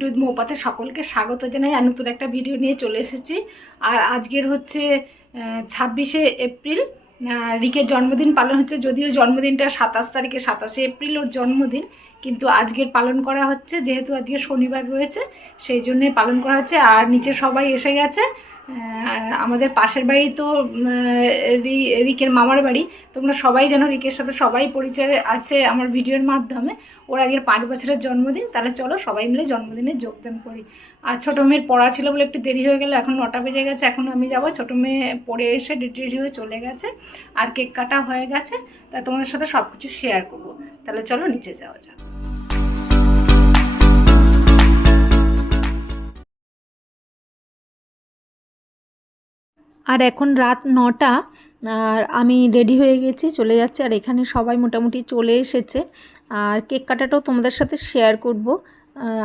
Food with মৌপাতে সকলকে স্বাগত জানাই। আর নতুন একটা ভিডিও নিয়ে চলে এসেছি। আর আজকের হচ্ছে ছাব্বিশে এপ্রিল। রিকের জন্মদিন পালন হচ্ছে, যদিও জন্মদিনটা সাতাশ তারিখে, সাতাশে এপ্রিল ওর জন্মদিন। কিন্তু আজকের পালন করা হচ্ছে, যেহেতু আজকে শনিবার রয়েছে, সেই জন্যে পালন করা হচ্ছে। আর নিচে সবাই এসে গেছে। আমাদের পাশের বাড়ি তো রিকের মামার বাড়ি। তোমরা সবাই জানো রিকের সাথে সবাই পরিচয় আছে আমার ভিডিওর মাধ্যমে। ওর আগের পাঁচ বছরের জন্মদিন, তাহলে চলো সবাই মিলে জন্মদিনে যোগদান করি। আর ছোটো মেয়ের পড়া ছিল বলে একটু দেরি হয়ে গেল, এখন নটা বেজে গেছে, এখন আমি যাব। ছোটো মেয়ে পড়ে এসে ডিটি হয়ে চলে গেছে, আর কেক কাটা হয়ে গেছে, তা তোমাদের সাথে সব কিছু শেয়ার করব। তাহলে চলো নিচে যাওয়া যাক। আর এখন রাত নটা, আর আমি রেডি হয়ে গেছি, চলে যাচ্ছি। আর এখানে সবাই মোটামুটি চলে এসেছে। আর কেক কাটাটাও তোমাদের সাথে শেয়ার করব।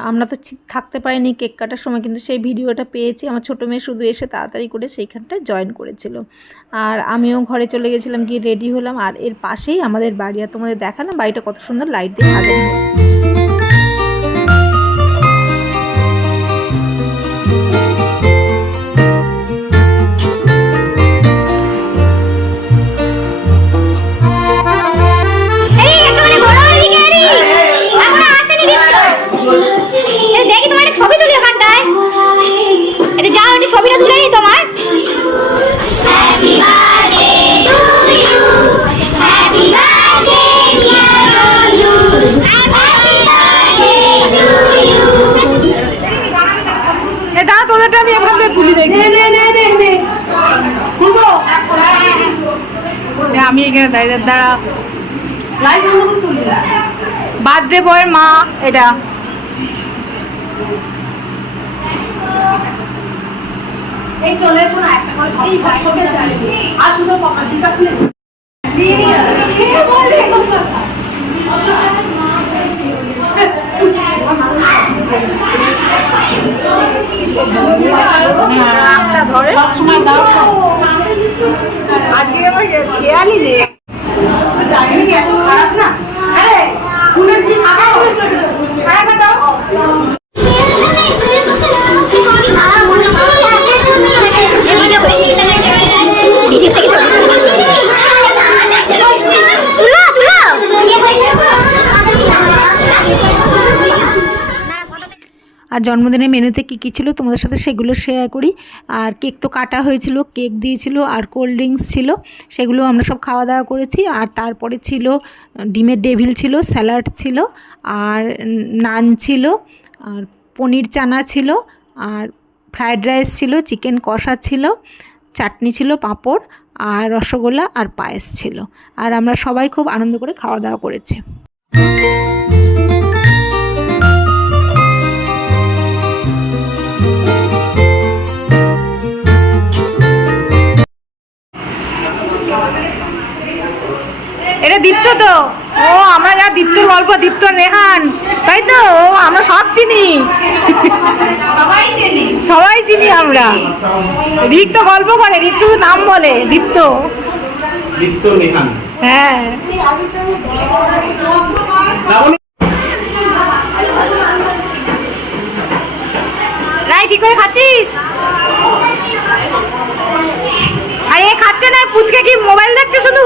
আমরা তো থাকতে পারিনি কেক কাটার সময়, কিন্তু সেই ভিডিওটা পেয়েছি। আমার ছোটো মেয়ে শুধু এসে তাড়াতাড়ি করে সেইখানটায় জয়েন করেছিল। আর আমিও ঘরে চলে গেছিলাম, গিয়ে রেডি হলাম। আর এর পাশেই আমাদের বাড়ি, আর তোমাদের দেখালাম বাড়িটা কত সুন্দর লাইট দিয়ে সাজানো এখানে দাঁড়িয়ে দাঁড়া। বার্থডে বয়ের মা এটা। একটা আজকে আমার খেয়ালই নেই। জন্মদিনের মেনুতে কী কী ছিল তোমাদের সাথে সেগুলো শেয়ার করি। আর কেক তো কাটা হয়েছিল, কেক দিয়েছিল আর কোল্ড ড্রিঙ্কস ছিল, সেগুলো আমরা সব খাওয়া দাওয়া করেছি। আর তারপরে ছিল, ডিমের ডেভিল ছিল, স্যালাড ছিল, আর নান ছিল, আর পনির চানা ছিল, আর ফ্রায়েড রাইস ছিল, চিকেন কষা ছিল, চাটনি ছিল, পাঁপড়, আর রসগোল্লা আর পায়েস ছিল। আর আমরা সবাই খুব আনন্দ করে খাওয়া দাওয়া করেছি। দীপ্ত তো? ও আমরা যা দীপ্তর গল্প দীপ্ত নেহান। তাই তো? ও আমরা সব চিনি। সবাই চিনি। আমরা। রিক তো গল্প করে রিক শুধু নাম বলে দীপ্ত। হ্যাঁ। রাই ঠিক করে খাচ্ছিস? আর এ খাচ্ছে না পুচকে কি মোবাইল দেখছে শুধু?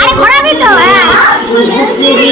আর ঘোরাবি তো হ্যাঁ ভিডিও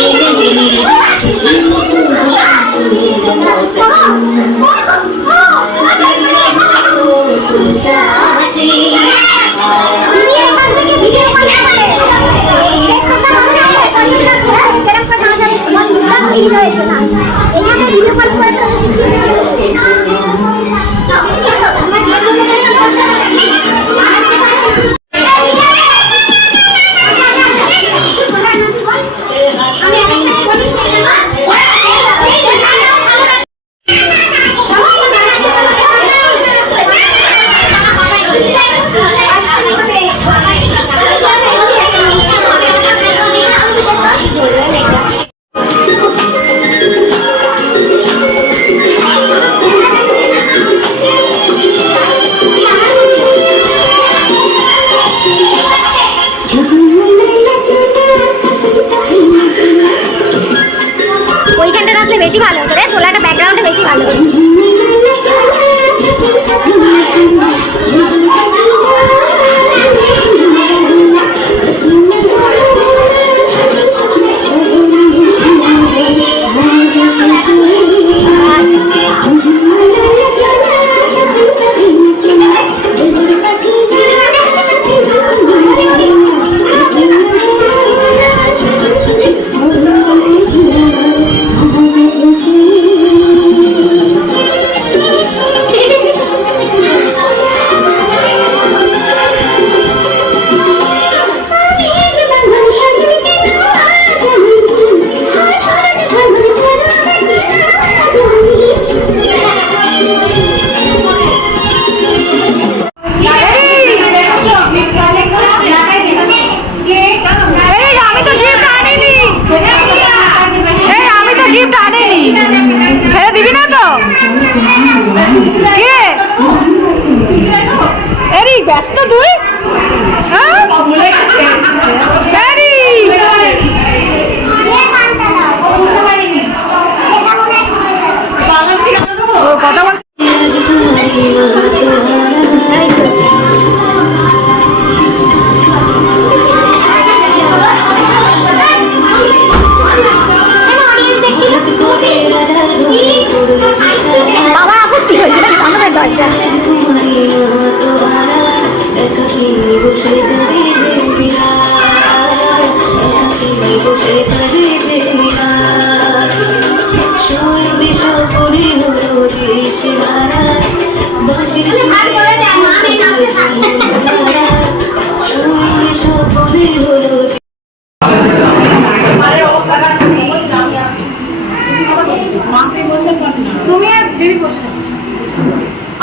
দেবী বসে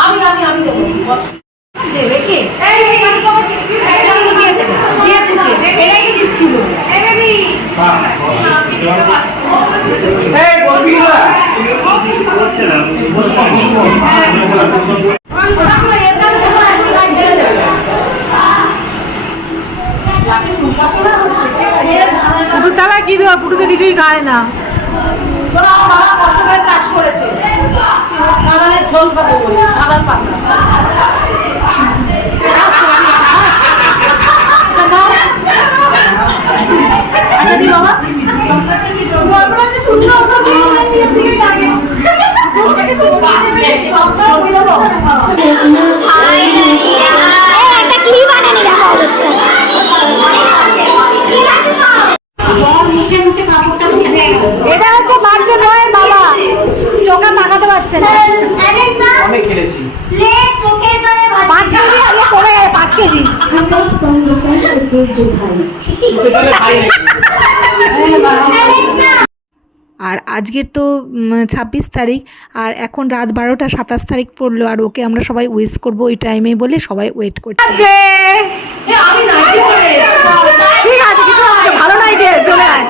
আমি আমি আমি দেবো দেবে কে দেওয়া পুটু তো কিছুই খায় না চাষ করেছে কাঁদালের ঝোল খাব বলে কাঁদাল পাতা আচ্ছা দি বাবা। তাহলে খাই নাকি? আর আজকের তো ছাব্বিশ তারিখ আর এখন রাত বারোটা সাতাশ তারিখ পড়ল আর ওকে আমরা সবাই উইশ করব ওই টাইমে বলে সবাই ওয়েট করছে। ভালো চলে আয়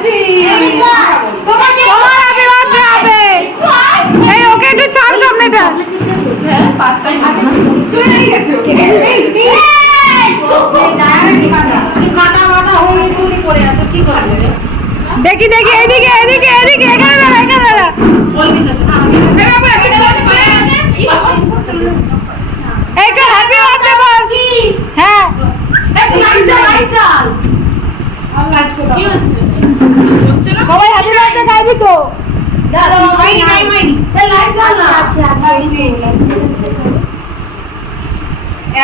তোমার happy birthday হবে। এই ওকে একটু ছাড় সামনেটা দেখি দেখি এদিকে এদিকে এদিকে এখানে দাঁড়া এখানে দাঁড়া। এইটা হ্যাপি বার্থডে বল। হ্যাঁ। সবাই হ্যাপি বার্থডে গাইবি তো?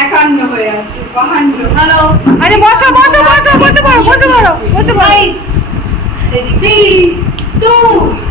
একান্ন হয়ে আছে বাহান্ন। হ্যালো আরে বসো বসো বসো বসে পড়ো বসে পড়ো বসে পড়ো 3, 2,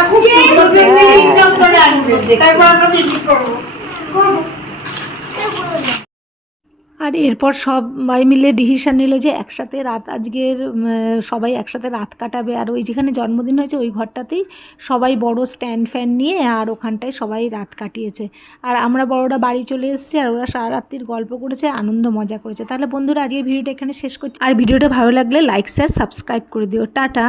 জায়গাটা খুব ইনকাম করে আনবে। তারপর আমরা ভিজিট করব। আর এরপর সবাই মিলে ডিসিশন নিল যে একসাথে রাত আজকের সবাই একসাথে রাত কাটাবে। আর ওই যেখানে জন্মদিন হয়েছে ওই ঘরটাতেই সবাই বড় স্ট্যান্ড ফ্যান নিয়ে আর ওখানটায় সবাই রাত কাটিয়েছে। আর আমরা বড়রা বাড়ি চলে এসেছি আর ওরা সারা রাত্রির গল্প করেছে আনন্দ মজা করেছে। তাহলে বন্ধুরা আজকে ভিডিওটা এখানে শেষ করছি। আর ভিডিওটা ভালো লাগলে লাইক শেয়ার সাবস্ক্রাইব করে দিও। টাটা।